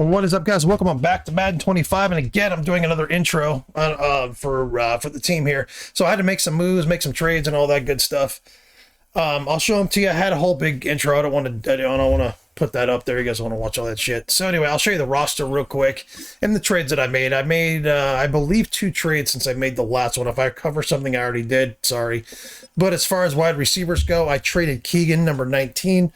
What is up, guys? Welcome back to Madden 25, and again, I'm doing another intro for the team here. So I had to make some moves, make some trades, and all that good stuff. I'll show them to you. I had a whole big intro. I don't want to put that up there. You guys want to watch all that shit. So anyway, I'll show you the roster real quick and the trades that I made. I made, I believe, 2 trades since I made the last one. If I cover something I already did, sorry. But as far as wide receivers go, I traded Keegan, number 19.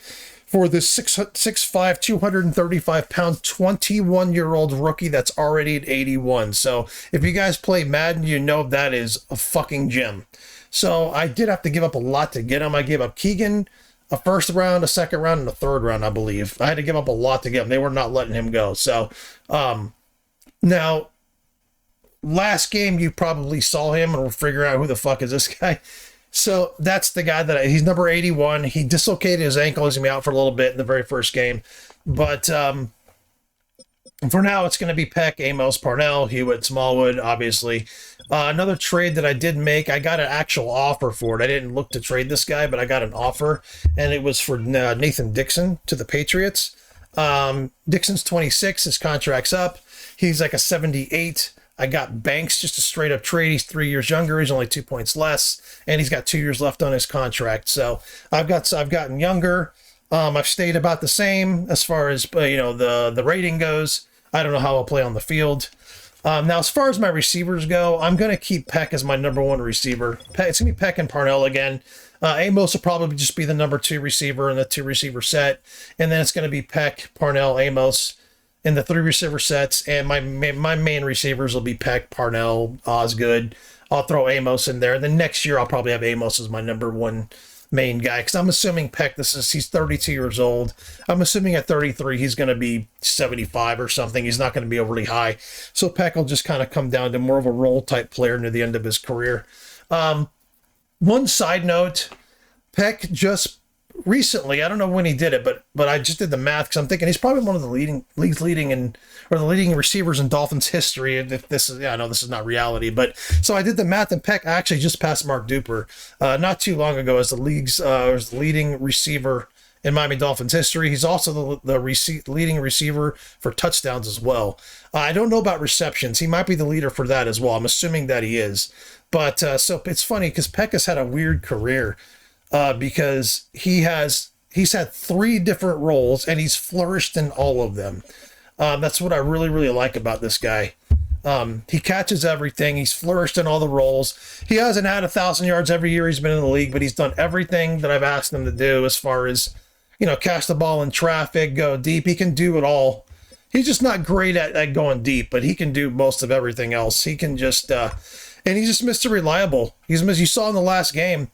For this 6'5", 235-pound, 21-year-old rookie that's already at 81. So if you guys play Madden, you know that is a fucking gem. So I did have to give up a lot to get him. I gave up Keegan, a first round, a second round, and a third round, I believe. I had to give up a lot to get him. They were not letting him go. So now, last game you probably saw him and we'll figure out who the fuck is this guy. So that's the guy he's number 81. He dislocated his ankle. He's going to be out for a little bit in the very first game. But for now, it's going to be Peck, Amos, Parnell, Hewitt, Smallwood, obviously. Another trade that I did make, I got an actual offer for it. I didn't look to trade this guy, but I got an offer, and it was for Nathan Dixon to the Patriots. Dixon's 26. His contract's up. He's like a 78. I got Banks, just a straight up trade. He's 3 years younger. He's only 2 points less, and he's got 2 years left on his contract. So I've gotten younger. I've stayed about the same as far as the rating goes. I don't know how I'll play on the field. Now, as far as my receivers go, I'm going to keep Peck as my number 1 receiver. It's going to be Peck and Parnell again. Amos will probably just be the number 2 receiver in the 2 receiver set, and then it's going to be Peck, Parnell, Amos in the 3 receiver sets, and my main receivers will be Peck, Parnell, Osgood. I'll throw Amos in there. Then next year I'll probably have Amos as my number 1 main guy, because I'm assuming Peck, he's 32 years old. I'm assuming at 33 he's going to be 75 or something. He's not going to be overly high. So Peck will just kind of come down to more of a role type player near the end of his career. One side note, Peck just recently, I don't know when he did it, but I just did the math because I'm thinking he's probably one of the leading receivers in Dolphins history. If this is, I know this is not reality, but so I did the math, and Peck actually just passed Mark Duper not too long ago as the league's leading receiver in Miami Dolphins history. He's also the leading receiver for touchdowns as well. I don't know about receptions. He might be the leader for that as well. I'm assuming that he is. But so it's funny because Peck has had a weird career. Because he's had 3 different roles and he's flourished in all of them. That's what I really, really like about this guy. He catches everything. He's flourished in all the roles. He hasn't had 1,000 yards every year he's been in the league, but he's done everything that I've asked him to do as far as, catch the ball in traffic, go deep. He can do it all. He's just not great at going deep, but he can do most of everything else. He can just, and he's just Mr. Reliable. You saw in the last game,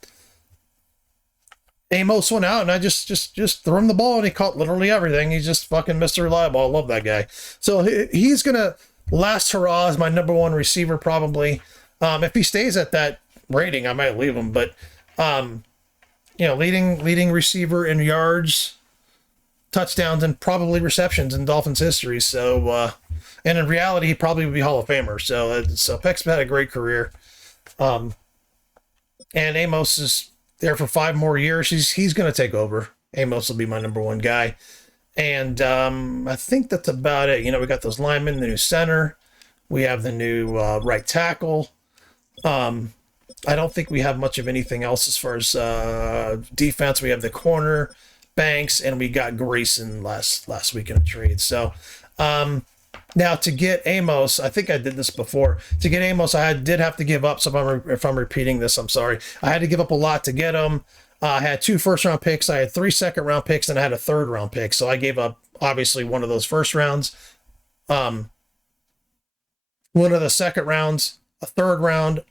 Amos went out and I just threw him the ball and he caught literally everything. He's just fucking Mr. Reliable. I love that guy. So he's going to last hurrah as my number 1 receiver probably. If he stays at that rating, I might leave him. But, leading receiver in yards, touchdowns, and probably receptions in Dolphins history. So, and in reality, he probably would be Hall of Famer. So Peck's had a great career. And Amos is there for 5 more years. He's going to take over. Amos will be my number 1 guy. And I think that's about it. We got those linemen, the new center. We have the new right tackle. I don't think we have much of anything else as far as defense. We have the corner, Banks, and we got Grayson last week in a trade. So now to get Amos, I think I did this before. To get Amos, I did have to give up. So if I'm repeating this, I'm sorry. I had to give up a lot to get him. I had 2 first-round picks. I had 3 second-round picks, and I had a third-round pick. So I gave up, obviously, one of those first rounds, one of the second rounds, a third round,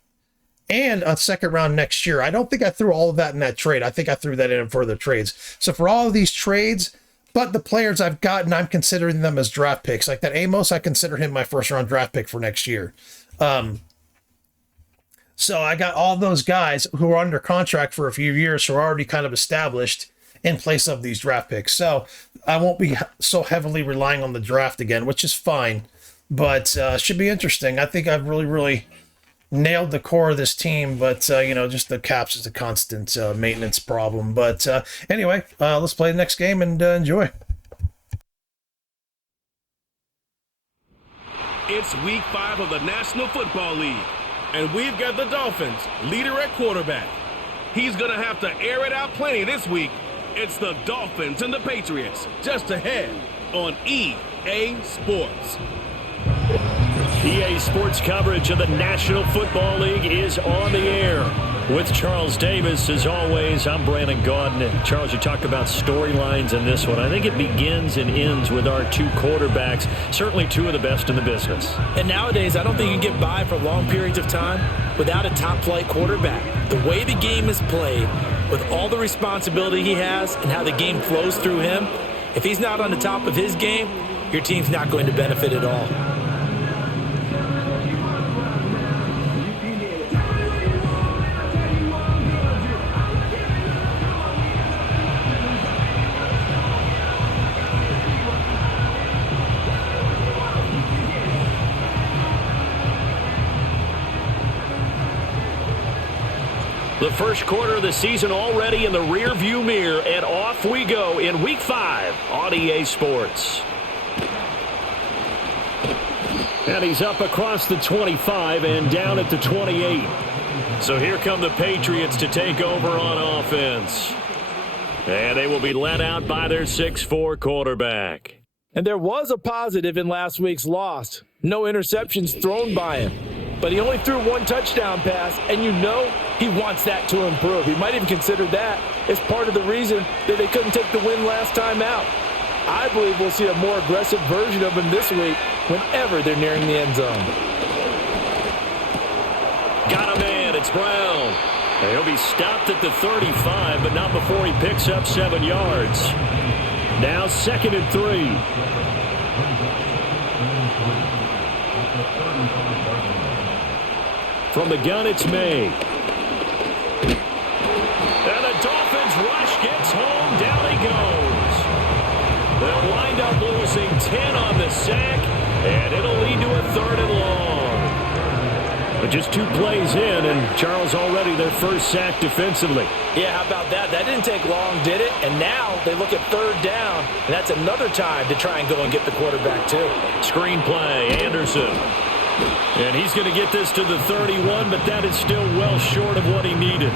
and a second round next year. I don't think I threw all of that in that trade. I think I threw that in further trades. So for all of these trades, but the players I've gotten, I'm considering them as draft picks. Like that Amos, I consider him my first-round draft pick for next year. So I got all those guys who are under contract for a few years who are already kind of established in place of these draft picks. So I won't be so heavily relying on the draft again, which is fine. But should be interesting. I think I've really, really nailed the core of this team, but just the caps is a constant maintenance problem. But anyway, let's play the next game and enjoy. It's Week 5 of the National Football League, and we've got the Dolphins, leader at quarterback. He's going to have to air it out plenty this week. It's the Dolphins and the Patriots, just ahead on EA Sports. EA Sports coverage of the National Football League is on the air. With Charles Davis, as always, I'm Brandon Gaudin. Charles, you talked about storylines in this one. I think it begins and ends with our two quarterbacks, certainly two of the best in the business. And nowadays, I don't think you can get by for long periods of time without a top-flight quarterback. The way the game is played, with all the responsibility he has and how the game flows through him, if he's not on the top of his game, your team's not going to benefit at all. The first quarter of the season already in the rearview mirror, and off we go in Week 5 on EA Sports. And he's up across the 25 and down at the 28. So here come the Patriots to take over on offense. And they will be led out by their 6'4" quarterback. And there was a positive in last week's loss. No interceptions thrown by him. But he only threw one touchdown pass, and you know he wants that to improve. He might even consider that as part of the reason that they couldn't take the win last time out. I believe we'll see a more aggressive version of him this week whenever they're nearing the end zone. Got a man, it's Brown. And he'll be stopped at the 35, but not before he picks up 7 yards. Now 2nd and 3. From the gun, it's May. And the Dolphins rush gets home. Down he goes. They'll wind up losing 10 on the sack, and it'll lead to a 3rd and long. But just 2 plays in, and Charles already their first sack defensively. Yeah, how about that? That didn't take long, did it? And now they look at 3rd down, and that's another time to try and go and get the quarterback too. Screen play, Anderson. And he's going to get this to the 31, but that is still well short of what he needed.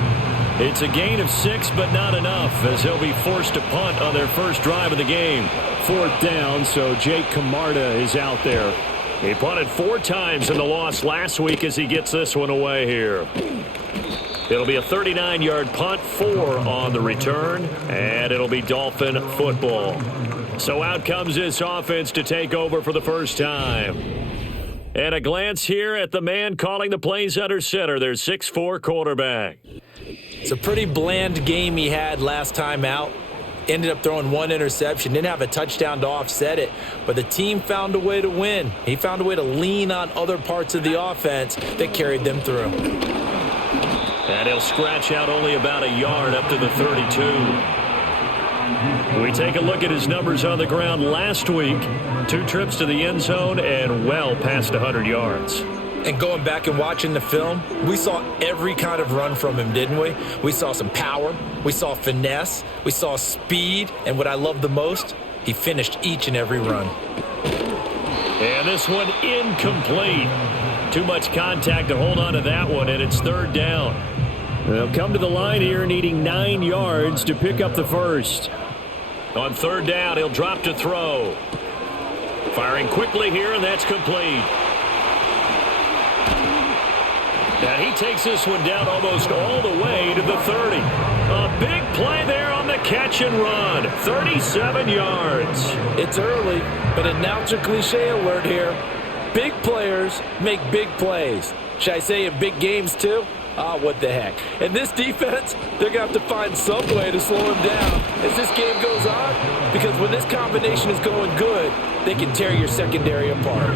It's a gain of 6, but not enough, as he'll be forced to punt on their first drive of the game. 4th down, so Jake Camarda is out there. He punted 4 times in the loss last week as he gets this one away here. It'll be a 39-yard punt, 4 on the return, and it'll be Dolphin football. So out comes this offense to take over for the first time. And a glance here at the man calling the plays under center, their 6'4" quarterback. It's a pretty bland game he had last time out. Ended up throwing 1 interception, didn't have a touchdown to offset it, but the team found a way to win. He found a way to lean on other parts of the offense that carried them through. And he'll scratch out only about a yard up to the 32. We take a look at his numbers on the ground last week. 2 trips to the end zone and well past 100 yards. And going back and watching the film, we saw every kind of run from him, didn't we? We saw some power, we saw finesse, we saw speed, and what I love the most, he finished each and every run. And this one incomplete. Too much contact to hold on to that one, and it's 3rd down. They'll come to the line here needing 9 yards to pick up the first. On 3rd down, he'll drop to throw. Firing quickly here, and that's complete. And he takes this one down almost all the way to the 30. A big play there on the catch and run. 37 yards. It's early, but announcer cliche alert here. Big players make big plays. Should I say in big games too? What the heck. And this defense, they're going to have to find some way to slow him down as this game goes on. Because when this combination is going good, they can tear your secondary apart.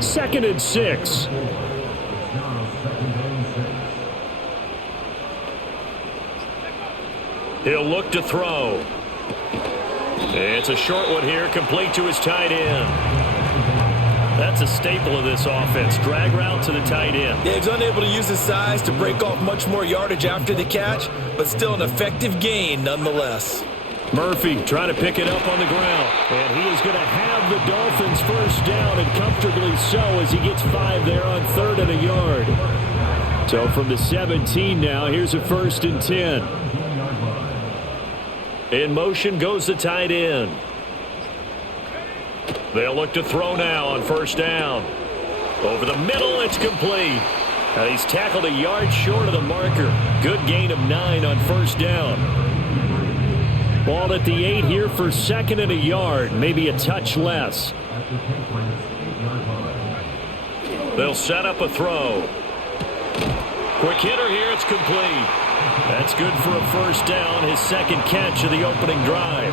2nd and 6. He'll look to throw. It's a short one here, complete to his tight end. That's a staple of this offense. Drag route to the tight end. Yeah, he's unable to use his size to break off much more yardage after the catch, but still an effective gain nonetheless. Murphy trying to pick it up on the ground. And he is going to have the Dolphins first down, and comfortably so, as he gets 5 there on 3rd and a yard. So from the 17 now, here's a 1st and 10. In motion goes the tight end. They'll look to throw now on 1st down. Over the middle, it's complete. Now he's tackled a yard short of the marker. Good gain of 9 on 1st down. Ball at the 8 here for 2nd and a yard, maybe a touch less. They'll set up a throw. Quick hitter here, it's complete. That's good for a 1st down, his 2nd catch of the opening drive.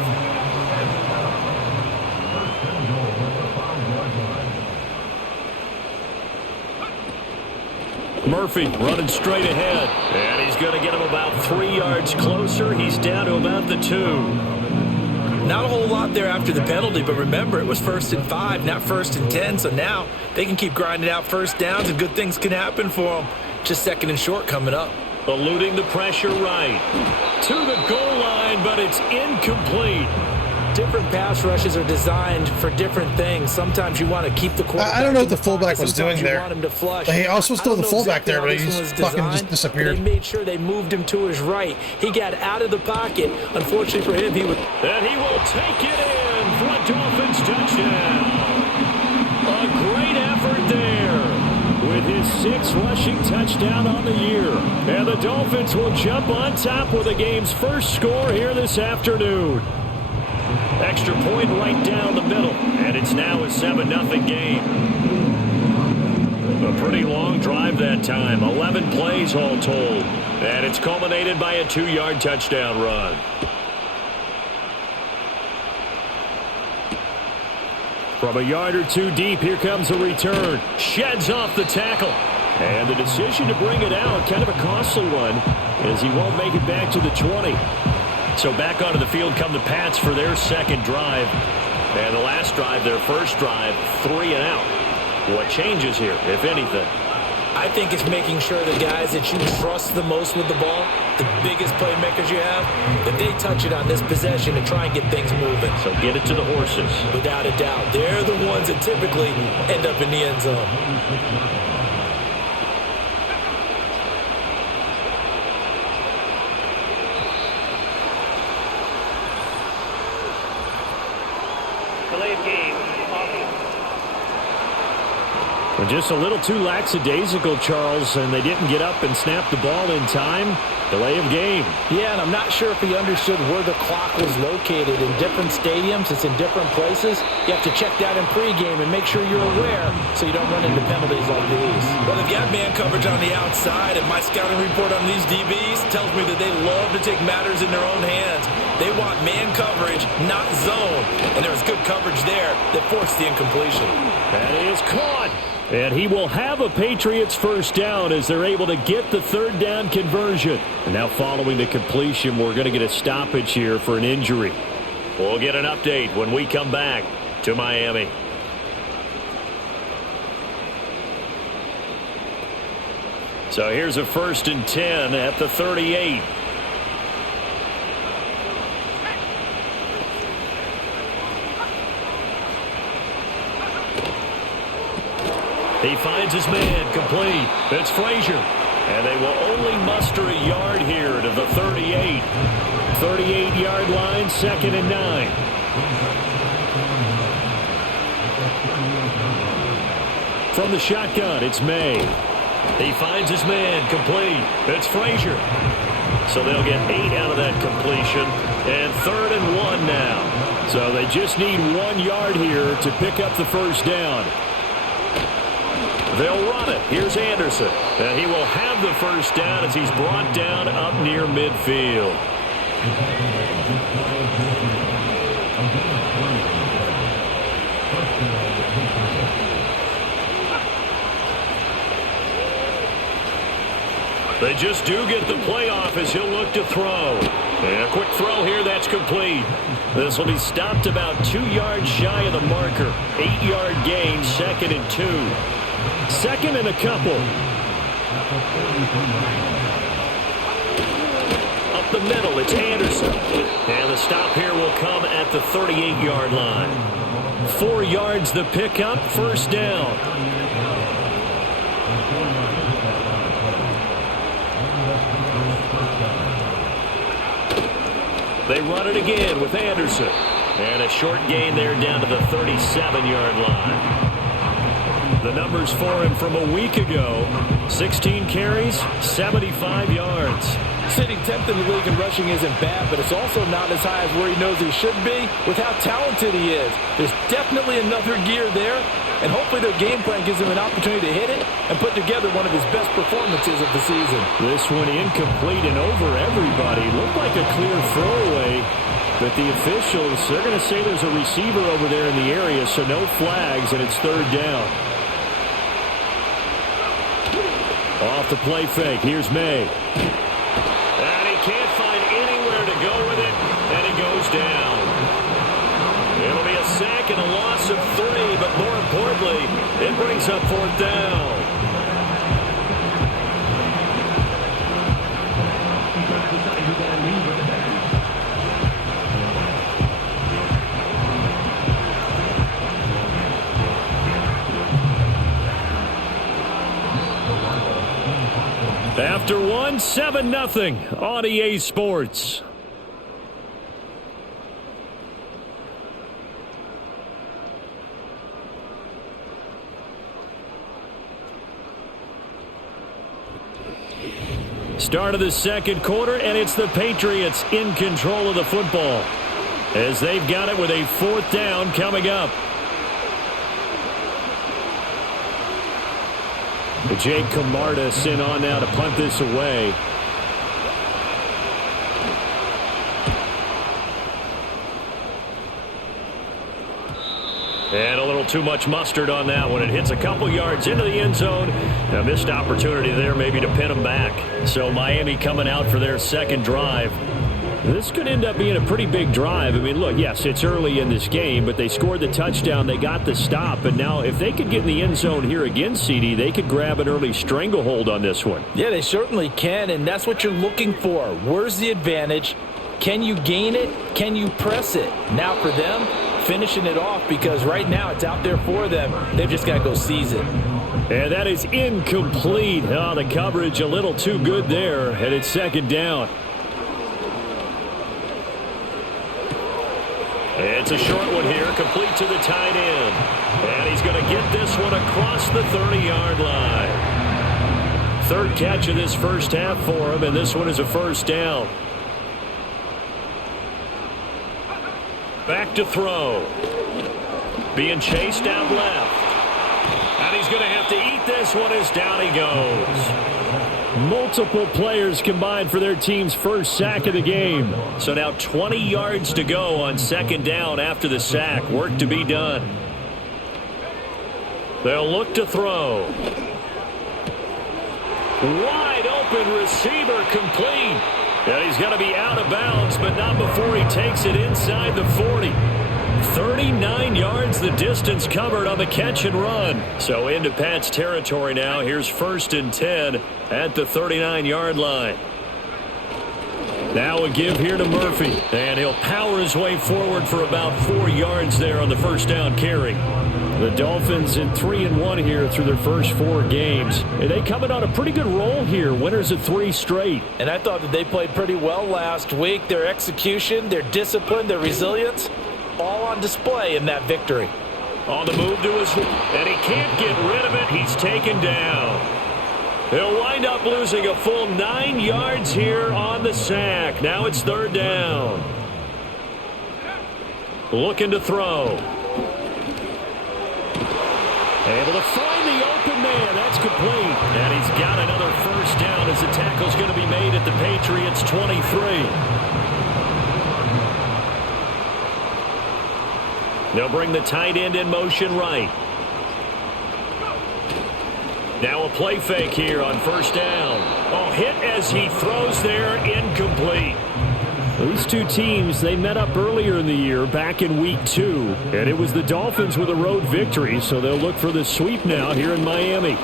Murphy running straight ahead, and he's going to get him about 3 yards closer. He's down to about the 2. Not a whole lot there after the penalty, but remember, it was 1st and 5, not 1st and 10, so now they can keep grinding out 1st downs, and good things can happen for them. Just 2nd and short coming up. Eluding the pressure right. To the goal line, but it's incomplete. Different pass rushes are designed for different things. Sometimes you want to keep the quarterback. I don't know what the fullback was doing there. Want him to flush. He also stole the fullback there, but he fucking just disappeared. They made sure they moved him to his right. He got out of the pocket. Unfortunately for him, he was. And he will take it in for a Dolphins touchdown. A great effort there with his 6th rushing touchdown on the year. And the Dolphins will jump on top with the game's first score here this afternoon. Extra point right down the middle, and it's now a 7-0 game. A pretty long drive that time, 11 plays all told, and it's culminated by a 2-yard touchdown run. From a yard or 2 deep, here comes a return. Sheds off the tackle. And the decision to bring it out, kind of a costly one, as he won't make it back to the 20. So back onto the field come the Pats for their 2nd drive. And the last drive, their 1st drive, 3 and out. What changes here, if anything? I think it's making sure the guys that you trust the most with the ball, the biggest playmakers you have, that they touch it on this possession and try and get things moving. So get it to the horses. Without a doubt. They're the ones that typically end up in the end zone. Just a little too lackadaisical, Charles, and they didn't get up and snap the ball in time. Delay of game. Yeah, and I'm not sure if he understood where the clock was located. In different stadiums, it's in different places. You have to check that in pregame and make sure you're aware so you don't run into penalties like these. Well, they've got man coverage on the outside, and my scouting report on these DBs tells me that they love to take matters in their own hands. They want man coverage, not zone. And there was good coverage there that forced the incompletion. That is caught. And he will have a Patriots 1st down as they're able to get the 3rd down conversion. And now following the completion, we're going to get a stoppage here for an injury. We'll get an update when we come back to Miami. So here's a 1st and 10 at the 38. He finds his man, complete. It's Frazier. And they will only muster a yard here to the 38. 38-yard line, 2nd and 9. From the shotgun, it's May. He finds his man, complete. It's Frazier. So they'll get 8 out of that completion. And 3rd and 1 now. So they just need 1 yard here to pick up the 1st down. They'll run it. Here's Anderson. And he will have the 1st down as he's brought down up near midfield. They just do get the playoff as he'll look to throw. And a quick throw here, that's complete. This will be stopped about 2 yards shy of the marker. 8-yard gain, 2nd and 2. 2nd and a couple. Up the middle, it's Anderson. And the stop here 38-yard line. 4 yards the pickup, first down. They run it again with Anderson. And a short gain there down to the 37-yard line. The numbers for him from a week ago: 16 carries, 75 yards. Sitting 10th in the league in rushing isn't bad, but it's also not as high as where he knows he should be with how talented he is. There's definitely another gear there, and hopefully their game plan gives him an opportunity to hit it and put together one of his best performances of the season. This one incomplete and over everybody. Looked like a clear throwaway, but the officials, they're going to say there's a receiver over there in the area, so no flags, and it's third down. Off the play fake, here's May. And he can't find anywhere to go with it, and he goes down. It'll be a sack and a loss of 3, but more importantly, it brings up fourth down. After 1, 7-0 on EA Sports. Start of the second quarter, and it's the Patriots in control of the football as they've got it with a fourth down coming up. Jake Camarda sent on now to punt this away. And a little too much mustard on that one. It hits a couple yards into the end zone. A missed opportunity there maybe to pin them back. So Miami coming out for their second drive. This could end up being a pretty big drive. I mean, look, yes, it's early in this game, but they scored the touchdown. They got the stop. And now if they could get in the end zone here again, CD, they could grab an early stranglehold on this one. Yeah, they certainly can, and that's what you're looking for. Where's the advantage? Can you gain it? Can you press it? Now for them, finishing it off, because right now it's out there for them. They've just got to go seize it. And that is incomplete. Oh, the coverage a little too good there, and it's second down. It's a short one here, complete to the tight end. And he's going to get this one across the 30-yard line. Third catch of this first half for him, and this one is a first down. Back to throw. Being chased out left. And he's going to have to eat this one as down he goes. Multiple players combined for their team's first sack of the game. So now 20 yards to go on second down after the sack. Work to be done. They'll look to throw. Wide open receiver complete. And he's going to be out of bounds, but not before he takes it inside the 40. 39 yards the distance covered on the catch and run. So into Pat's territory now. Here's first and 10 at the 39-yard line. Now a give here to Murphy. And he'll power his way forward for about 4 yards there on the first down carry. The Dolphins in 3-1 here through their first 4 games. And they coming on a pretty good roll here. Winners of 3 straight. And I thought that they played pretty well last week. Their execution, their discipline, their resilience, all on display in that victory. On the move to his, and he can't get rid of it. He's taken down. He'll wind up losing a full 9 yards here on the sack. Now it's third down. Looking to throw. Able to find the open man. That's complete. And he's got another first down as the tackle's going to be made at the Patriots' 23. They'll bring the tight end in motion right. Now a play fake here on first down. Oh, hit as he throws there, incomplete. These two teams, they met up earlier in the year, back in week 2. And it was the Dolphins with a road victory, so they'll look for the sweep now here in Miami.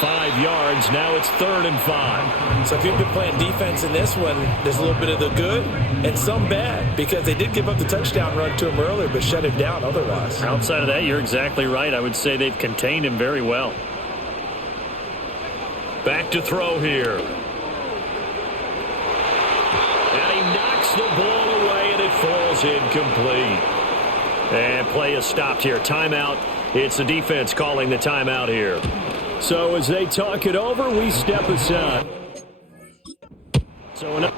5 yards. Now it's 3rd and 5. So if you've been playing defense in this one, there's a little bit of the good and some bad, because they did give up the touchdown run to him earlier but shut him down otherwise. Outside of that, you're exactly right. I would say they've contained him very well. Back to throw here. And he knocks the ball away, and it falls incomplete. And play is stopped here. Timeout. It's the defense calling the timeout here. So as they talk it over, we step aside. So enough.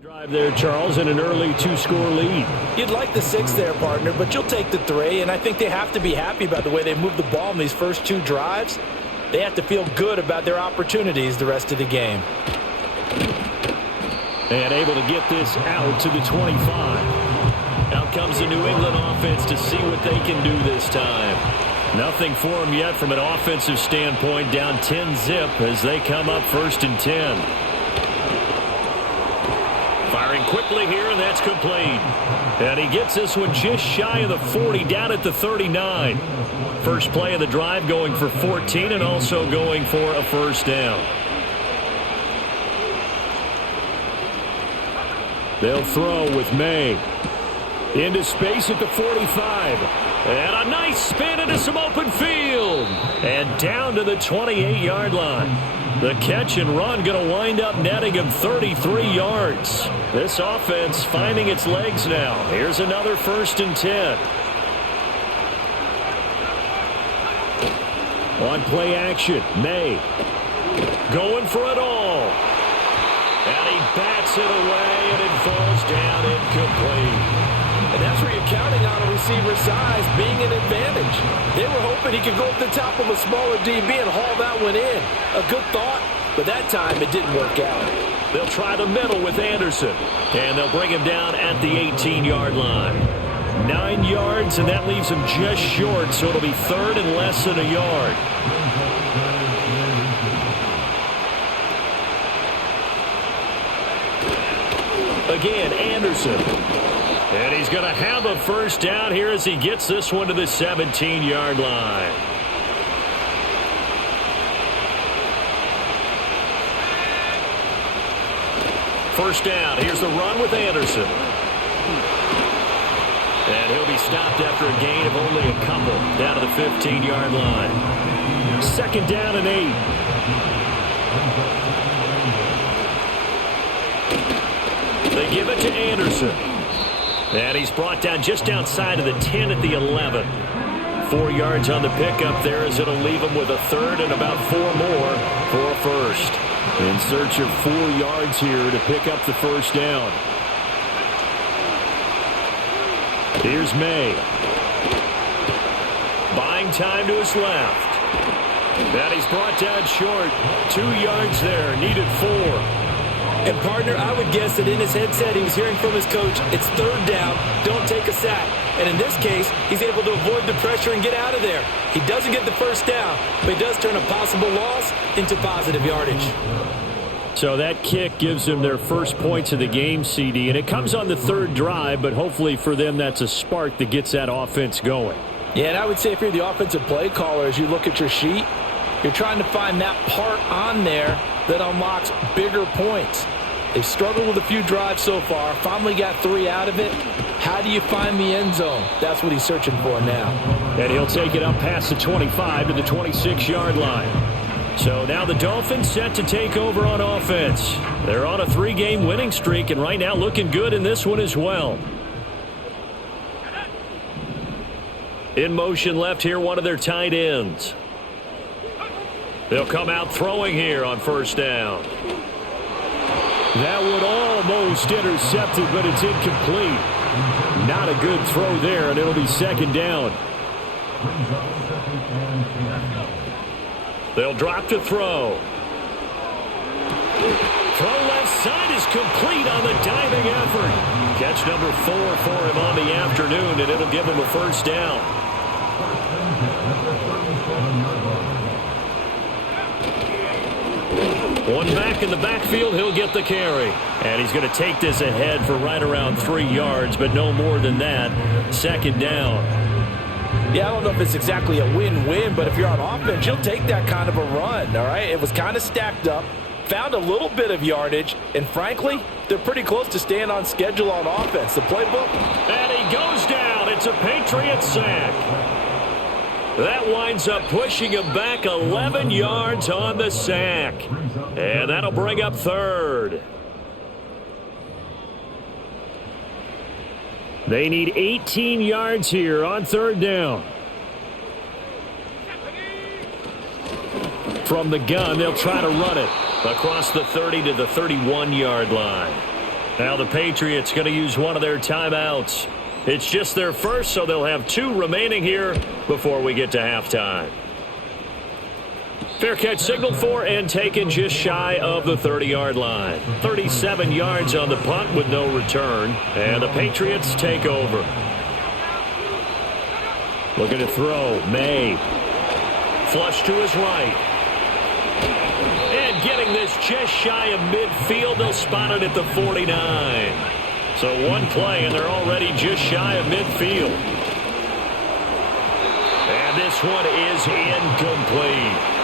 Drive there, Charles, and an early 2-score lead. You'd like the 6 there, partner, but you'll take the 3, and I think they have to be happy about the way they moved the ball in these first 2 drives. They have to feel good about their opportunities the rest of the game. And able to get this out to the 25. Out comes the New England offense to see what they can do this time. Nothing for them yet from an offensive standpoint. Down 10-zip as they come up 1st and 10. Firing quickly here, and that's complete. And he gets this one just shy of the 40, down at the 39. First play of the drive, going for 14 and also going for a 1st down. They'll throw with May. Into space at the 45. And a nice spin into some open field. And down to the 28-yard line. The catch and run going to wind up netting him 33 yards. This offense finding its legs now. Here's another 1st and 10. On play action, May going for it all. And he bats it away, and it falls down incomplete. And that's where you're counting on a receiver's size being an advantage. They were hoping he could go up the top of a smaller DB and haul that one in. A good thought, but that time it didn't work out. They'll try the middle with Anderson, and they'll bring him down at the 18-yard line. 9 yards, and that leaves him just short, so it'll be 3rd and less than a yard. Again, Anderson. And he's going to have a 1st down here as he gets this one to the 17-yard line. First down. Here's the run with Anderson. And he'll be stopped after a gain of only a couple down to the 15-yard line. 2nd down and 8. They give it to Anderson. And he's brought down just outside of the 10 at the 11. 4 yards on the pickup there as it'll leave him with a 3rd and about 4 more for a 1st. In search of 4 yards here to pick up the 1st down. Here's May. Buying time to his left. And he's brought down short. 2 yards there. Needed 4. And, partner, I would guess that in his headset he was hearing from his coach, it's 3rd down, don't take a sack. And in this case, he's able to avoid the pressure and get out of there. He doesn't get the 1st down, but he does turn a possible loss into positive yardage. So that kick gives them their first points of the game, CD, and it comes on the 3rd drive, but hopefully for them that's a spark that gets that offense going. Yeah, and I would say if you're the offensive play caller, as you look at your sheet, you're trying to find that part on there that unlocks bigger points. They've struggled with a few drives so far, finally got 3 out of it. How do you find the end zone? That's what he's searching for now. And he'll take it up past the 25 to the 26-yard line. So now the Dolphins set to take over on offense. They're on a 3-game winning streak, and right now looking good in this one as well. In motion left here, one of their tight ends. They'll come out throwing here on 1st down. That one almost intercepted, but it's incomplete. Not a good throw there, and it'll be 2nd down. They'll drop to throw. Throw left side is complete on the diving effort. Catch number 4 for him on the afternoon, and it'll give him a 1st down. One back in the backfield, he'll get the carry. And he's going to take this ahead for right around 3 yards, but no more than that. Second down. Yeah, I don't know if it's exactly a win-win, but if you're on offense, you'll take that kind of a run, all right? It was kind of stacked up, found a little bit of yardage, and frankly, they're pretty close to staying on schedule on offense. The playbook. And he goes down. It's a Patriots sack. That winds up pushing him back 11 yards on the sack. And that'll bring up third. They need 18 yards here on third down. From the gun, they'll try to run it across the 30 to the 31-yard line. Now the Patriots going to use one of their timeouts. It's just their first, so they'll have 2 remaining here before we get to halftime. Fair catch signaled for and taken just shy of the 30-yard line. 37 yards on the punt with no return, and the Patriots take over. Looking to throw, May. Flush to his right. And getting this just shy of midfield, they'll spot it at the 49. So one play, and they're already just shy of midfield. And this one is incomplete.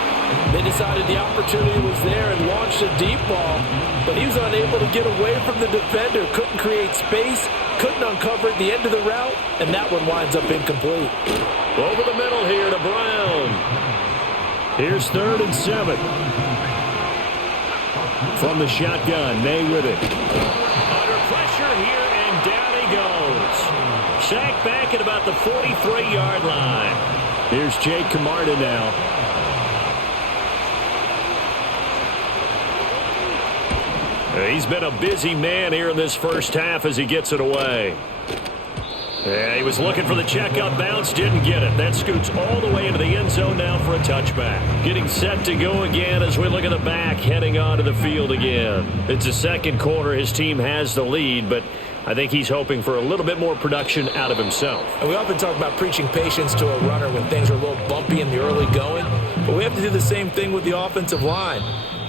They decided the opportunity was there and launched a deep ball, but he was unable to get away from the defender, couldn't create space, couldn't uncover at the end of the route, and that one winds up incomplete. Over the middle here to Brown. Here's 3rd and 7. From the shotgun, May with it. Under pressure here, and down he goes. Sacked back at about the 43-yard line. Here's Jake Camarda now. He's been a busy man here in this first half as he gets it away. Yeah, he was looking for the checkup bounce, didn't get it. That scoots all the way into the end zone now for a touchback. Getting set to go again as we look at the back, heading onto the field again. It's the second quarter. His team has the lead, but I think he's hoping for a little bit more production out of himself. And we often talk about preaching patience to a runner when things are a little bumpy in the early going, but we have to do the same thing with the offensive line.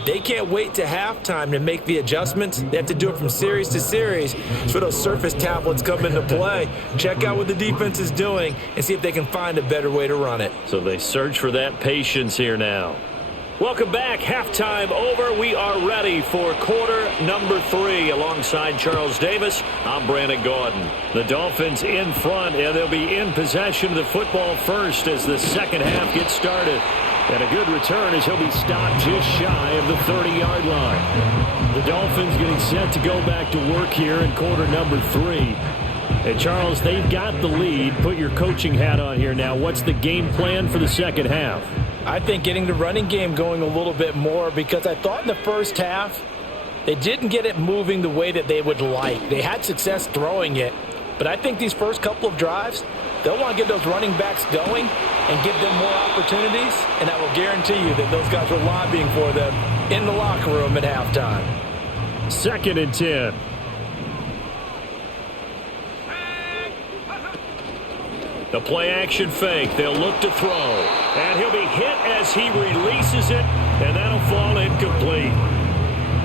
They can't wait to halftime to make the adjustments. They have to do it from series to series so those surface tablets come into play. Check out what the defense is doing and see if they can find a better way to run it. So they search for that patience here now. Welcome back. Halftime over. We are ready for quarter number 3. Alongside Charles Davis, I'm Brandon Gordon. The Dolphins in front, and they'll be in possession of the football first as the second half gets started. And a good return as he'll be stopped just shy of the 30-yard line. The Dolphins getting set to go back to work here in quarter number 3. And Charles, they've got the lead. Put your coaching hat on here now. What's the game plan for the second half? I think getting the running game going a little bit more, because I thought in the first half they didn't get it moving the way that they would like. They had success throwing it, but I think these first couple of drives, they'll want to get those running backs going and give them more opportunities, and I will guarantee you that those guys are lobbying for them in the locker room at halftime. 2nd and 10. The play-action fake. They'll look to throw. And he'll be hit as he releases it, and that'll fall incomplete.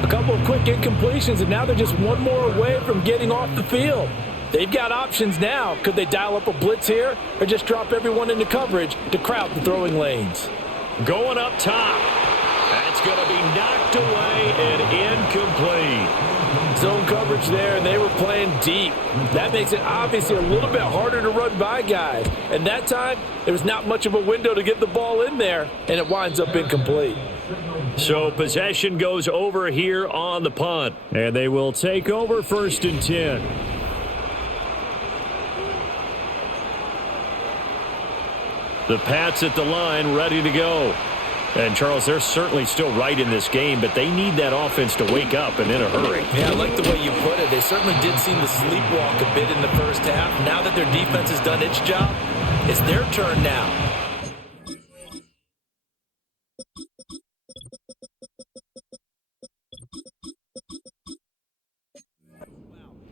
A couple of quick incompletions, and now they're just one more away from getting off the field. They've got options now. Could they dial up a blitz here or just drop everyone into coverage to crowd the throwing lanes? Going up top. That's going to be knocked away and incomplete. Zone coverage there, and they were playing deep. That makes it obviously a little bit harder to run by guys. And that time, there was not much of a window to get the ball in there, and it winds up incomplete. So possession goes over here on the punt, and they will take over 1st and 10. The Pats at the line, ready to go. And, Charles, they're certainly still right in this game, but they need that offense to wake up and in a hurry. Yeah, I like the way you put it. They certainly did seem to sleepwalk a bit in the first half. Now that their defense has done its job, it's their turn now.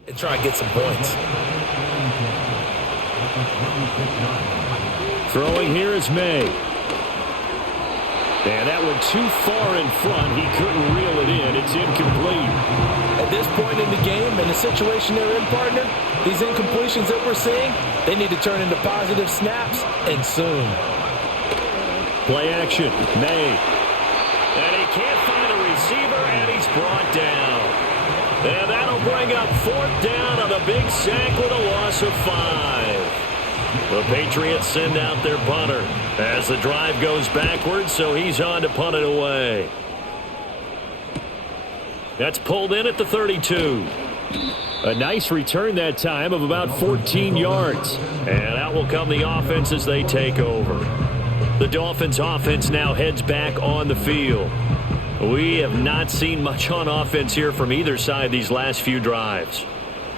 And try and get some points. Throwing here is May. And that one too far in front. He couldn't reel it in. It's incomplete. At this point in the game, in the situation they're in, partner, these incompletions that we're seeing, they need to turn into positive snaps, and soon. Play action. May. And he can't find a receiver, and he's brought down. And that'll bring up 4th down on a big sack with a loss of 5. The Patriots send out their punter as the drive goes backwards, so he's on to punt it away. That's pulled in at the 32. A nice return that time of about 14 yards. And out will come the offense as they take over. The Dolphins offense now heads back on the field. We have not seen much on offense here from either side these last few drives.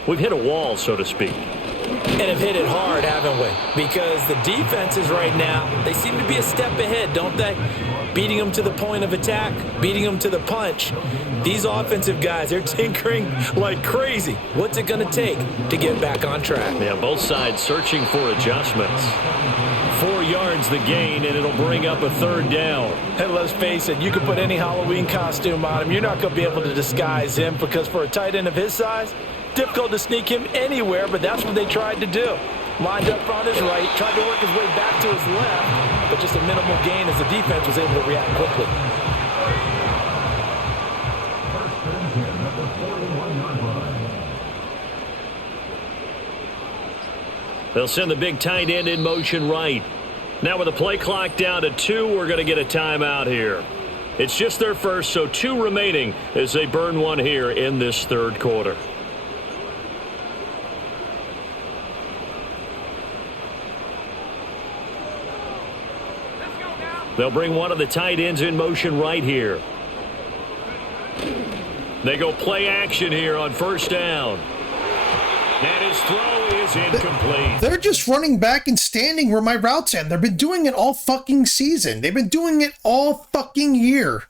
We've hit a wall, so to speak. And have hit it hard, haven't we? Because the defenses right now, they seem to be a step ahead, don't they? Beating them to the point of attack, beating them to the punch. These offensive guys, they're tinkering like crazy. What's it going to take to get back on track? Yeah, both sides searching for adjustments. 4 yards the gain, and it'll bring up a 3rd down. And let's face it, you can put any Halloween costume on him. You're not going to be able to disguise him because for a tight end of his size, difficult to sneak him anywhere, but that's what they tried to do. Lined up on his right, tried to work his way back to his left, but just a minimal gain as the defense was able to react quickly. They'll send the big tight end in motion right. Now with the play clock down to 2, we're going to get a timeout here. It's just their first, so 2 remaining as they burn one here in this 3rd quarter. They'll bring one of the tight ends in motion right here. They go play action here on 1st down. And his throw is incomplete. They're just running back and standing where my routes end. They've been doing it all fucking season. They've been doing it all fucking year.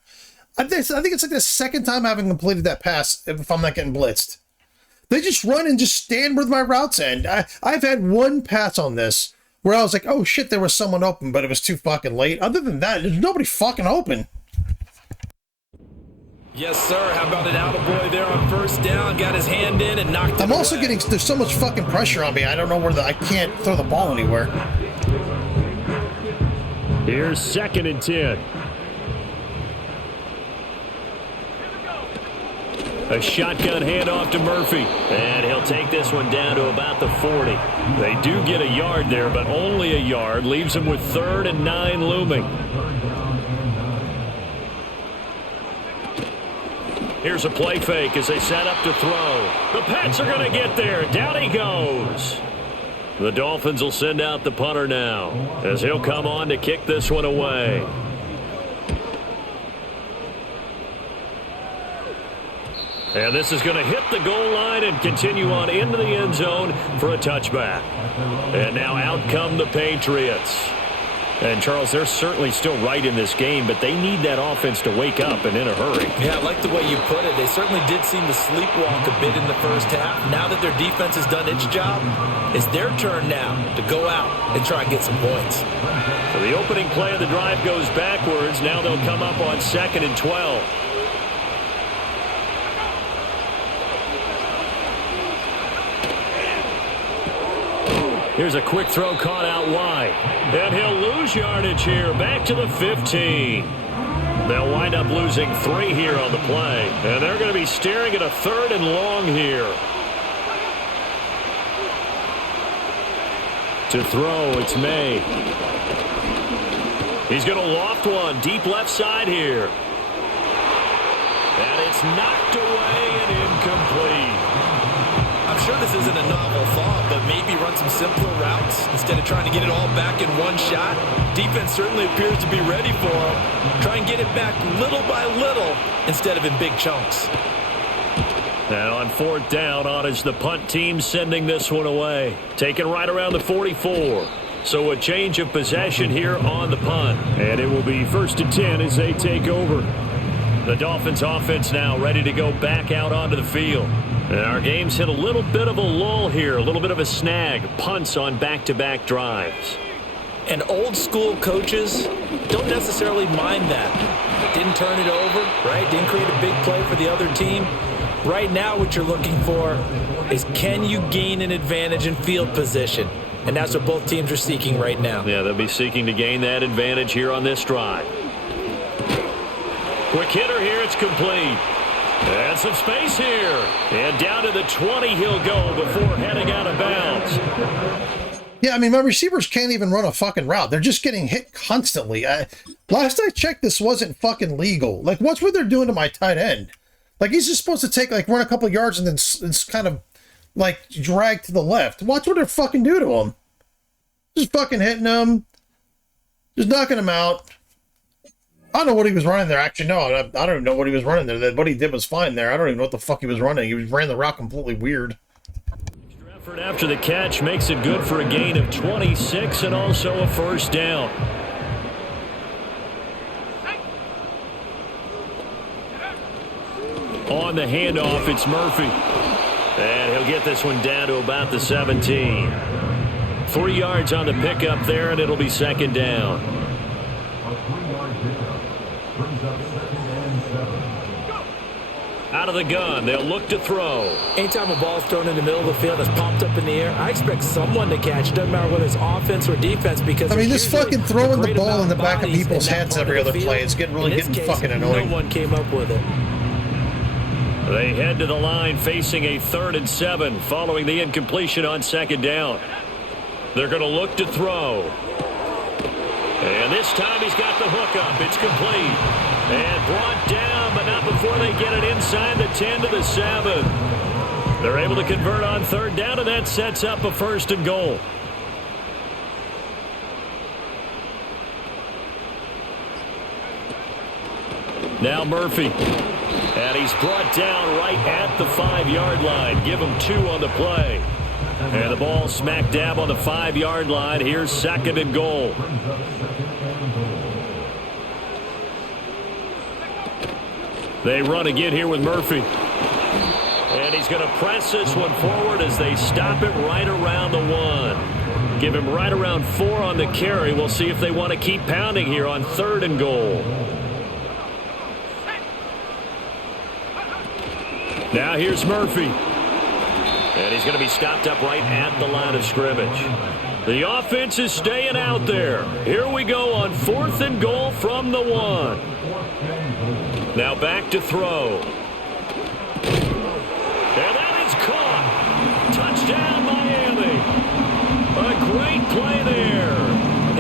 I think it's like the 2nd time I haven't completed that pass if I'm not getting blitzed. They just run and just stand where my routes end. I've had one pass on this where I was like, oh shit, there was someone open, but it was too fucking late. Other than that, there's nobody fucking open. Yes, sir. How about an attaboy there on 1st down? Got his hand in and knocked it I'm also away. there's so much fucking pressure on me. I don't know I can't throw the ball anywhere. Here's 2nd and 10. A shotgun handoff to Murphy. And he'll take this one down to about the 40. They do get a yard there, but only a yard. Leaves them with 3rd and 9 looming. Here's a play fake as they set up to throw. The Pats are going to get there. Down he goes. The Dolphins will send out the punter now as he'll come on to kick this one away. And this is going to hit the goal line and continue on into the end zone for a touchback. And now out come the Patriots. And, Charles, they're certainly still right in this game, but they need that offense to wake up and in a hurry. Yeah, I like the way you put it. They certainly did seem to sleepwalk a bit in the 1st half. Now that their defense has done its job, it's their turn now to go out and try and get some points. So the opening play of the drive goes backwards. Now they'll come up on 2nd and 12. Here's a quick throw caught out wide. And he'll lose yardage here. Back to the 15. They'll wind up losing 3 here on the play. And they're going to be staring at a 3rd and long here. To throw, it's May. He's going to loft one deep left side here. And it's knocked away and incomplete. I'm sure this isn't a novel thought, but maybe run some simpler routes instead of trying to get it all back in one shot. Defense certainly appears to be ready for him. Try and get it back little by little instead of in big chunks. Now on 4th down, on is the punt team sending this one away. Taken right around the 44. So a change of possession here on the punt. And it will be 1st and 10 as they take over. The Dolphins offense now ready to go back out onto the field. And our game's hit a little bit of a lull here, a little bit of a snag. Punts on back-to-back drives. And old school coaches don't necessarily mind that. Didn't turn it over, right? Didn't create a big play for the other team. Right now what you're looking for is, can you gain an advantage in field position? And that's what both teams are seeking right now. Yeah, they'll be seeking to gain that advantage here on this drive. Quick hitter here, it's complete. And some space here. And down to the 20 he'll go before heading out of bounds. Yeah, I mean, my receivers can't even run a fucking route. They're just getting hit constantly. Last I checked, this wasn't fucking legal. Like, what's what they're doing to my tight end? Like, he's just supposed to take, like, run a couple of yards and then it's kind of, like, drag to the left. Watch what they're fucking do to him. Just fucking hitting him. Just knocking him out. I don't know what he was running there. Actually, no, I don't even know what he was running there. What he did was fine there. I don't even know what the fuck he was running. He ran the route completely weird. Effort after the catch makes it good for a gain of 26 and also a first down. On the handoff, it's Murphy. And he'll get this one down to about the 17. 3 yards on the pickup there, and it'll be second down. Out of the gun, they'll look to throw. Anytime a ball's thrown in the middle of the field that's popped up in the air, I expect someone to catch it. Doesn't matter whether it's offense or defense, because I mean, this fucking throwing the ball in the back of people's heads every other play is getting fucking annoying. No one came up with it. They head to the line facing a 3rd and 7 following the incompletion on second down. They're going to look to throw. And this time he's got the hookup. It's complete. And brought down, but not before they get it inside the 10 to the 7. They're able to convert on 3rd down, and that sets up a 1st and goal. Now Murphy. And he's brought down right at the 5-yard line. Give him 2 on the play. And the ball smack dab on the 5-yard line. Here's 2nd and goal. They run again here with Murphy. And he's going to press this one forward as they stop it right around the 1. Give him right around 4 on the carry. We'll see if they want to keep pounding here on 3rd and goal. Now here's Murphy. And he's going to be stopped up right at the line of scrimmage. The offense is staying out there. Here we go on 4th and goal from the 1. Now back to throw. And that is caught. Touchdown, Miami. A great play there.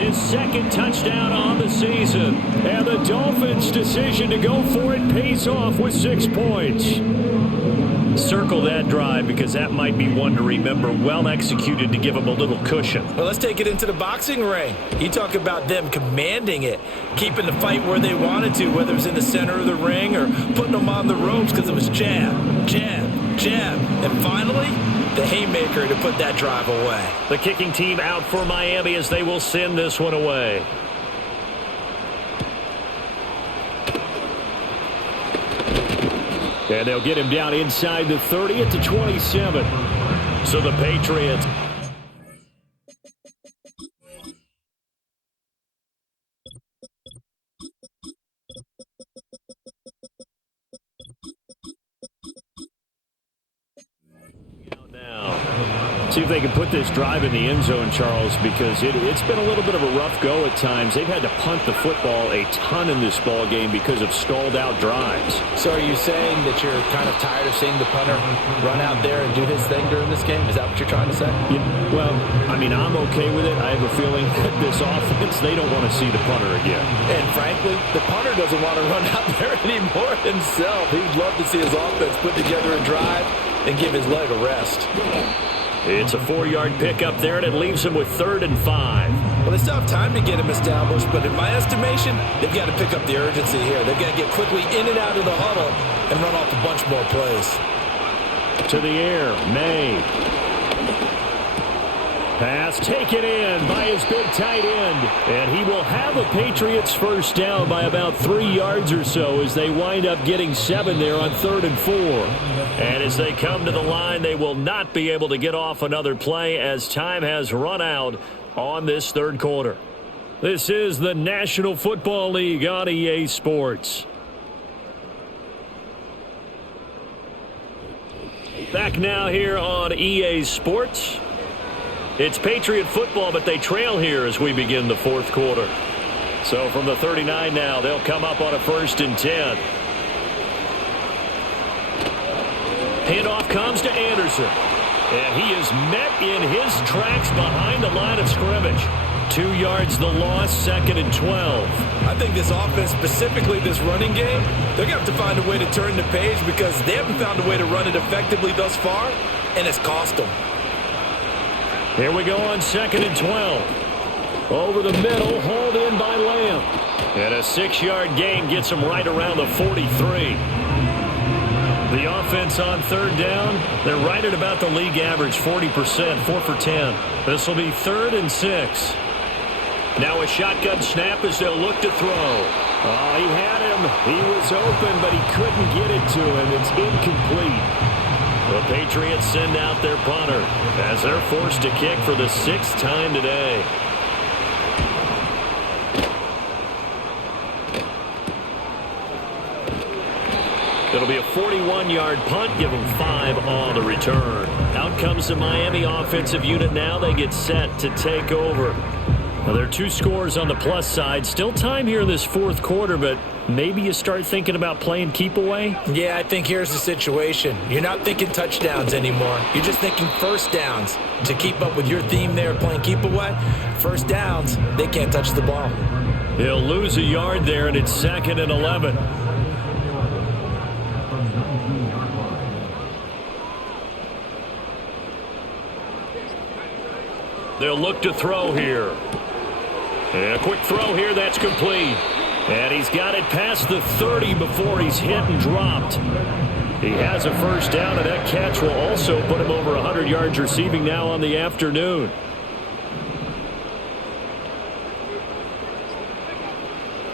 His 2nd touchdown on the season. And the Dolphins' decision to go for it pays off with 6 points. Circle that drive because that might be one to remember. Well executed to give them a little cushion. Well, let's take it into the boxing ring. You talk about them commanding it, keeping the fight where they wanted to, whether it was in the center of the ring or putting them on the ropes because it was jab, jab, jab. And finally, the haymaker to put that drive away. The kicking team out for Miami as they will send this one away. And they'll get him down inside the 30 at the 27. So the Patriots. See if they can put this drive in the end zone, Charles, because it's been a little bit of a rough go at times. They've had to punt the football a ton in this ball game because of stalled out drives. So are you saying that you're kind of tired of seeing the punter run out there and do his thing during this game? Is that what you're trying to say? Yeah, well, I mean, I'm okay with it. I have a feeling that this offense, they don't want to see the punter again. And frankly, the punter doesn't want to run out there anymore himself. He'd love to see his offense put together a drive and give his leg a rest. It's a 4-yard pickup there, and it leaves him with 3rd and 5. Well, they still have time to get him established, but in my estimation, they've got to pick up the urgency here. They've got to get quickly in and out of the huddle and run off a bunch more plays. To the air, May. Pass taken in by his big tight end. And he will have a Patriots first down by about 3 yards or so as they wind up getting 7 there on 3rd and 4. And as they come to the line, they will not be able to get off another play as time has run out on this 3rd quarter. This is the National Football League on EA Sports. Back now here on EA Sports. It's Patriot football, but they trail here as we begin the fourth quarter. So from the 39 now, they'll come up on a 1st and 10. Handoff comes to Anderson. And he is met in his tracks behind the line of scrimmage. 2 yards the loss, 2nd and 12. I think this offense, specifically this running game, they're going to have to find a way to turn the page because they haven't found a way to run it effectively thus far, and it's cost them. Here we go on 2nd and 12. Over the middle, hauled in by Lamb. And a 6-yard gain gets him right around the 43. The offense on 3rd down, they're right at about the league average, 40%, 4 for 10. This will be 3rd and 6. Now a shotgun snap as they'll look to throw. Oh, he had him. He was open, but he couldn't get it to him. It's incomplete. The Patriots send out their punter as they're forced to kick for the 6th time today. It'll be a 41-yard punt, give them 5 on the return. Out comes the Miami offensive unit now. They get set to take over. Now, there are 2 scores on the plus side. Still time here in this fourth quarter, but maybe you start thinking about playing keep away? Yeah, I think here's the situation. You're not thinking touchdowns anymore. You're just thinking first downs. To keep up with your theme there, playing keep away, first downs, they can't touch the ball. He'll lose a yard there, and it's 2nd and 11. They'll look to throw here. And a quick throw here, that's complete. And he's got it past the 30 before he's hit and dropped. He has a first down, and that catch will also put him over 100 yards receiving now on the afternoon.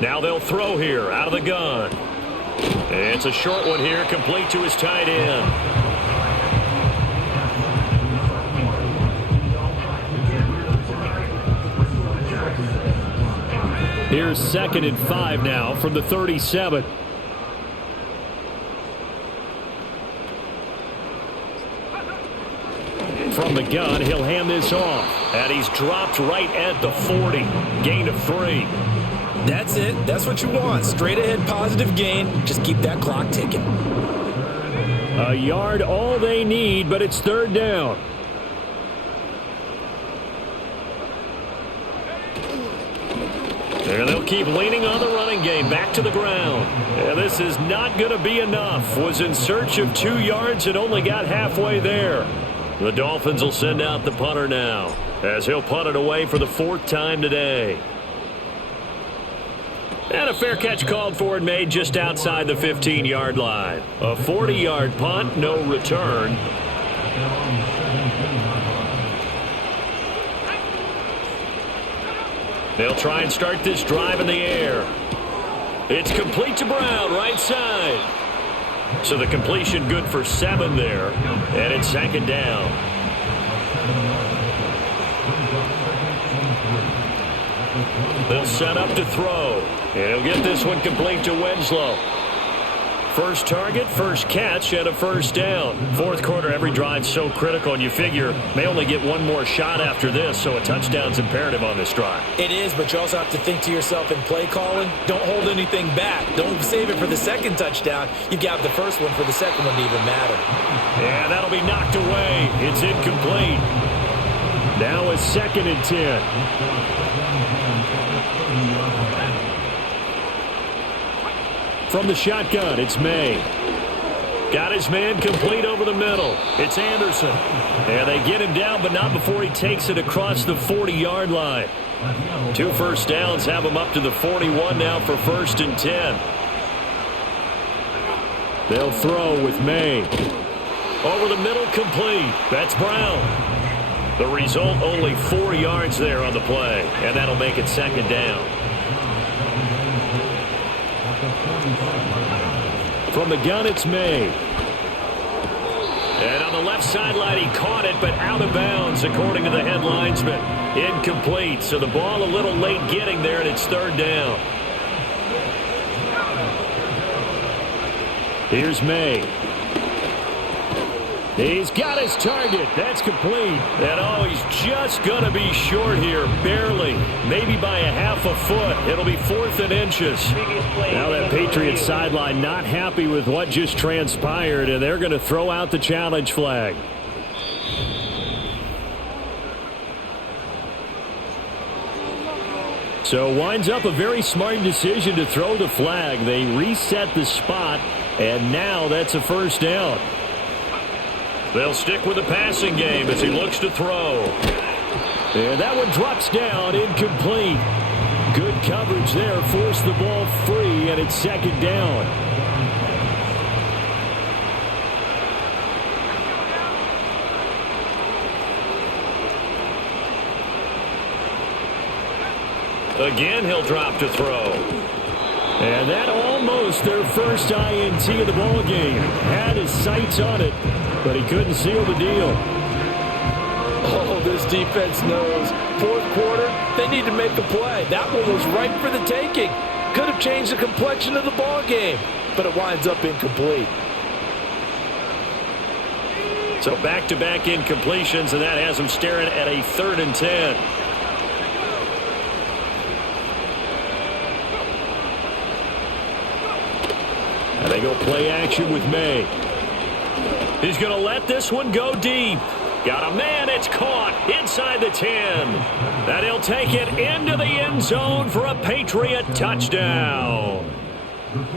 Now they'll throw here out of the gun. It's a short one here, complete to his tight end. Here's 2nd and 5 now from the 37. From the gun, he'll hand this off. And he's dropped right at the 40. Gain of 3. That's it. That's what you want. Straight ahead positive gain. Just keep that clock ticking. A yard all they need, but it's 3rd down. And they'll keep leaning on the running game. Back to the ground. And this is not going to be enough. Was in search of 2 yards and only got halfway there. The Dolphins will send out the punter now as he'll punt it away for the 4th time today. And a fair catch called for and made just outside the 15-yard line. A 40-yard punt, no return. They'll try and start this drive in the air. It's complete to Brown, right side. So the completion good for 7 there. And it's 2nd down. They'll set up to throw. And he'll get this one complete to Winslow. First target, first catch, and a first down. Fourth quarter, every drive's so critical, and you figure may only get one more shot after this, so a touchdown's imperative on this drive. It is, but you also have to think to yourself in play calling, don't hold anything back. Don't save it for the second touchdown. You've got the first one for the second one to even matter. Yeah, that'll be knocked away. It's incomplete. Now it's 2nd and 10. From the shotgun, it's May. Got his man complete over the middle. It's Anderson. And they get him down, but not before he takes it across the 40-yard line. 2 first downs have him up to the 41 now for 1st and 10. They'll throw with May. Over the middle, complete. That's Brown. The result, only 4 yards there on the play, and that'll make it 2nd down. From the gun, it's May. And on the left sideline, he caught it, but out of bounds, according to the head linesman. Incomplete, so the ball a little late getting there, and it's third down. Here's May. He's got his target. That's complete. And, oh, he's just going to be short here, barely. Maybe by a half a foot. It'll be 4th and inches. Now that Patriots sideline not happy with what just transpired, and they're going to throw out the challenge flag. So winds up a very smart decision to throw the flag. They reset the spot, and now that's a first down. They'll stick with the passing game as he looks to throw. And that one drops down, incomplete. Good coverage there, forced the ball free, and it's second down. Again, he'll drop to throw. And that almost their first INT of the ball game. Had his sights on it, but he couldn't seal the deal. Oh, this defense knows. Fourth quarter, they need to make a play. That one was ripe for the taking. Could have changed the complexion of the ball game, but it winds up incomplete. So back-to-back incompletions, and that has him staring at a 3rd and 10. And they go play action with May. He's going to let this one go deep. Got a man, it's caught inside the 10. And he'll take it into the end zone for a Patriot touchdown.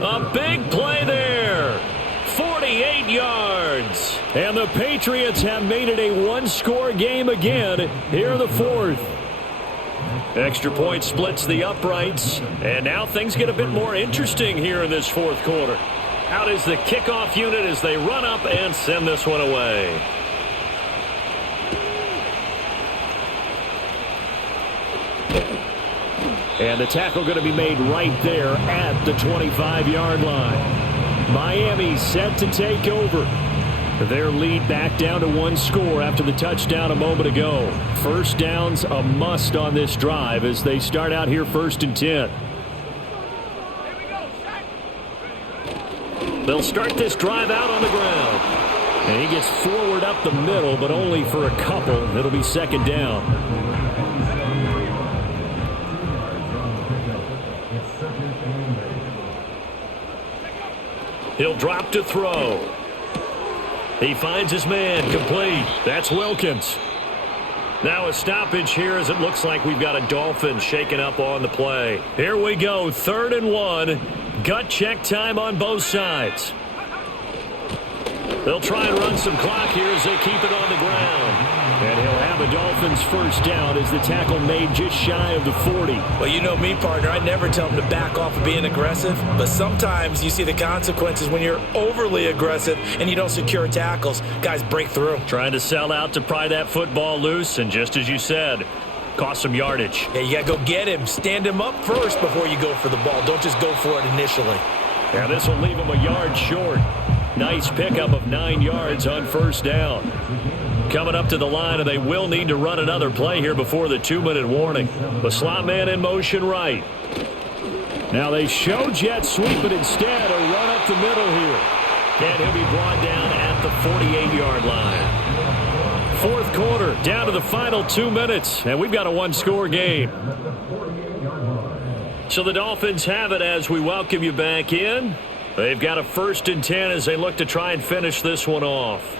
A big play there. 48 yards. And the Patriots have made it a one-score game again here in the 4th. Extra point splits the uprights. And now things get a bit more interesting here in this 4th quarter. Out is the kickoff unit as they run up and send this one away. And the tackle going to be made right there at the 25-yard line. Miami set to take over. Their lead back down to 1 score after the touchdown a moment ago. First down's a must on this drive as they start out here 1st and 10. They'll start this drive out on the ground. And he gets forward up the middle, but only for a couple. It'll be second down. He'll drop to throw. He finds his man, complete. That's Wilkins. Now a stoppage here as it looks like we've got a Dolphins shaking up on the play. Here we go, 3rd and 1. Gut check time on both sides. They'll try and run some clock here as they keep it on the ground. And he'll have a Dolphins first down as the tackle made just shy of the 40. Well, you know me, partner. I never tell them to back off of being aggressive. But sometimes you see the consequences when you're overly aggressive and you don't secure tackles. Guys break through. Trying to sell out to pry that football loose, and just as you said, cost some yardage. Yeah, you got to go get him. Stand him up first before you go for the ball. Don't just go for it initially. Yeah, this will leave him a yard short. Nice pickup of 9 yards on first down. Coming up to the line, and they will need to run another play here before the 2-minute warning. The slot man in motion right. Now they show jet sweep, but instead a run up the middle here. And he'll be brought down at the 48-yard line. 4th quarter, down to the final 2 minutes, and we've got a one-score game. So the Dolphins have it as we welcome you back in. They've got a 1st and 10 as they look to try and finish this one off.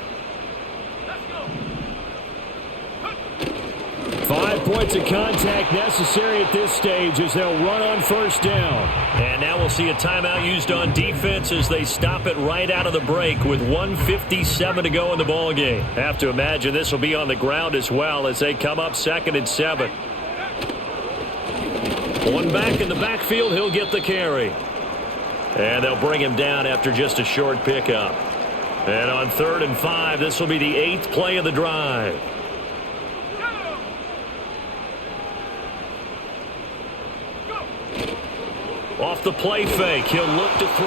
5 points of contact necessary at this stage as they'll run on first down. And now we'll see a timeout used on defense as they stop it right out of the break with 1:57 to go in the ballgame. Have to imagine this will be on the ground as well as they come up 2nd and 7. One back in the backfield, he'll get the carry. And they'll bring him down after just a short pickup. And on 3rd and 5, this will be the 8th play of the drive. Off the play fake, he'll look to throw.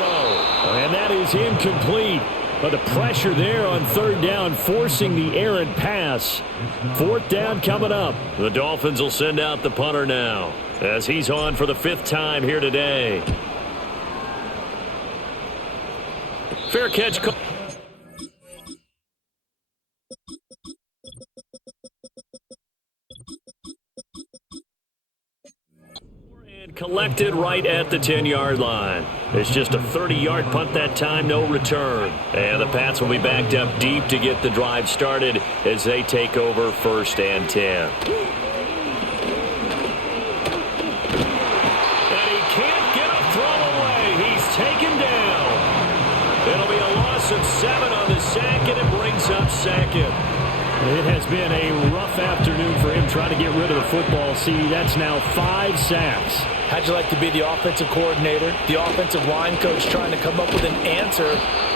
And that is incomplete. But the pressure there on third down, forcing the errant pass. Fourth down coming up. The Dolphins will send out the punter now, as he's on for the 5th time here today. Fair catch. Collected right at the 10-yard line. It's just a 30-yard punt that time, no return. And the Pats will be backed up deep to get the drive started as they take over 1st and 10. And he can't get a throw away. He's taken down. It'll be a loss of 7 on the sack, and it brings up 2nd. It has been a rough afternoon for him trying to get rid of the football. See, that's now 5 sacks. How'd you like to be the offensive coordinator, the offensive line coach trying to come up with an answer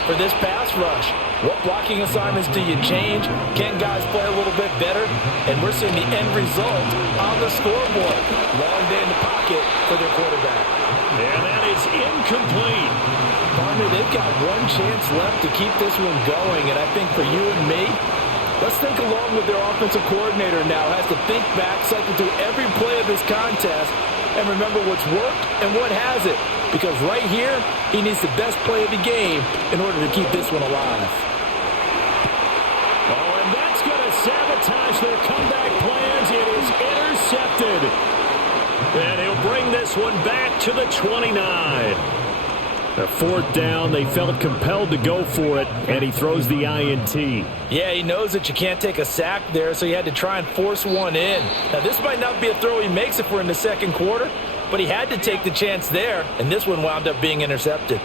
for this pass rush? What blocking assignments do you change? Can guys play a little bit better? And we're seeing the end result on the scoreboard. Long day in the pocket for their quarterback. And that is incomplete. Partner, they've got one chance left to keep this one going, and I think for you and me, let's think along with their offensive coordinator now. Has to think back, cycle through every play of this contest, and remember what's worked and what hasn't. Because right here, he needs the best play of the game in order to keep this one alive. Oh, and that's going to sabotage their comeback plans. It is intercepted. And he'll bring this one back to the 29. A 4th down, they felt compelled to go for it, and he throws the INT. Yeah, he knows that you can't take a sack there, so he had to try and force one in. Now, this might not be a throw he makes if we're in the 2nd quarter, but he had to take the chance there, and this one wound up being intercepted.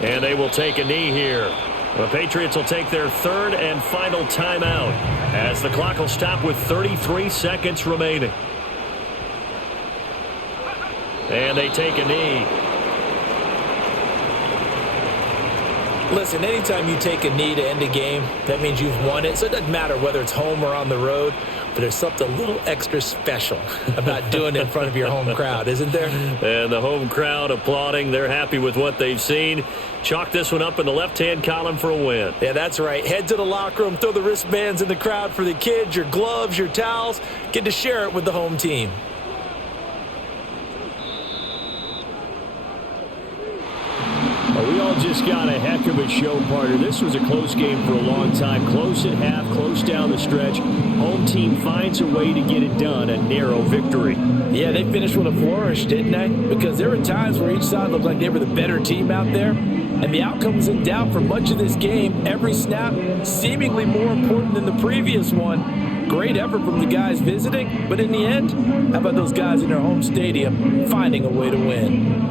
And they will take a knee here. The Patriots will take their 3rd and final timeout as the clock will stop with 33 seconds remaining. And they take a knee. Listen, anytime you take a knee to end a game, that means you've won it. So it doesn't matter whether it's home or on the road, but there's something a little extra special about doing it in front of your home crowd, isn't there? And the home crowd applauding. They're happy with what they've seen. Chalk this one up in the left-hand column for a win. Yeah, that's right. Head to the locker room, throw the wristbands in the crowd for the kids, your gloves, your towels. Get to share it with the home team. We all just got a heck of a show, partner. This was a close game for a long time. Close at half, close down the stretch. Home team finds a way to get it done. A narrow victory. Yeah, they finished with a flourish, didn't they? Because there were times where each side looked like they were the better team out there. And the outcome was in doubt for much of this game. Every snap seemingly more important than the previous one. Great effort from the guys visiting. But in the end, how about those guys in their home stadium finding a way to win?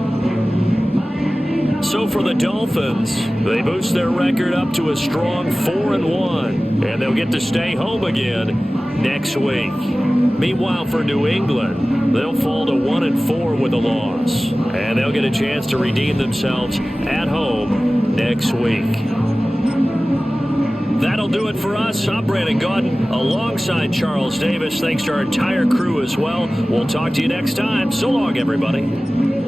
So for the Dolphins, they boost their record up to a strong 4-1, and they'll get to stay home again next week. Meanwhile, for New England, they'll fall to 1-4 with a loss, and they'll get a chance to redeem themselves at home next week. That'll do it for us. I'm Brandon Gaudin alongside Charles Davis. Thanks to our entire crew as well. We'll talk to you next time. So long, everybody.